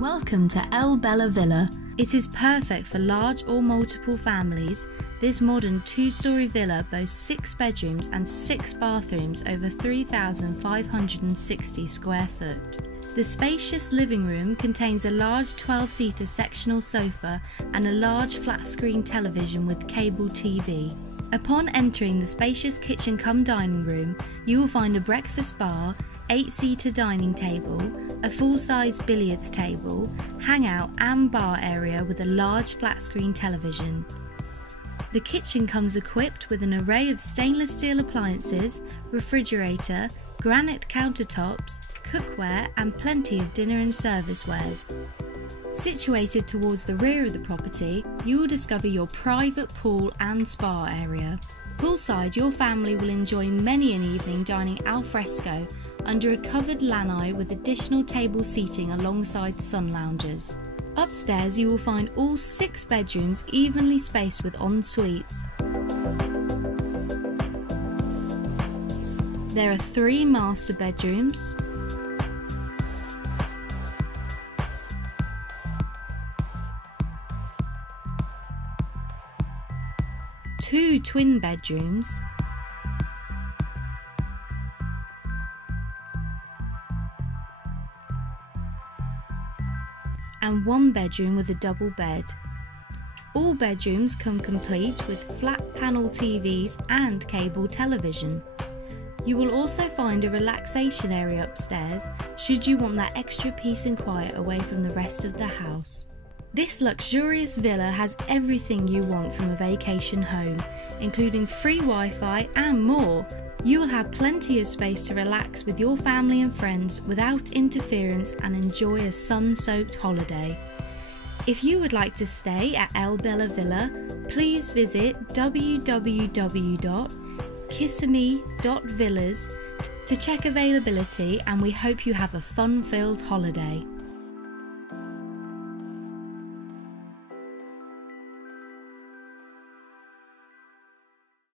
Welcome to El Bella Villa. It is perfect for large or multiple families. This modern two-storey villa boasts 6 bedrooms and 6 bathrooms over 3,560 square foot. The spacious living room contains a large 12-seater sectional sofa and a large flat-screen television with cable TV. Upon entering the spacious kitchen-cum-dining room, you will find a breakfast bar, 8-seater dining table, a full-size billiards table, hangout and bar area with a large flat-screen television. The kitchen comes equipped with an array of stainless steel appliances, refrigerator, granite countertops, cookware and plenty of dinner and servicewares. Situated towards the rear of the property, you will discover your private pool and spa area. Poolside, your family will enjoy many an evening dining al fresco under a covered lanai with additional table seating alongside sun loungers. Upstairs you will find all 6 bedrooms evenly spaced with en-suites. There are 3 master bedrooms, 2 twin bedrooms, and 1 bedroom with a double bed. All bedrooms come complete with flat panel TVs and cable television. You will also find a relaxation area upstairs should you want that extra peace and quiet away from the rest of the house. This luxurious villa has everything you want from a vacation home, including free Wi-Fi and more. You will have plenty of space to relax with your family and friends without interference and enjoy a sun-soaked holiday. If you would like to stay at El Bella Villa, please visit www.kissimmee.villas to check availability, and we hope you have a fun-filled holiday.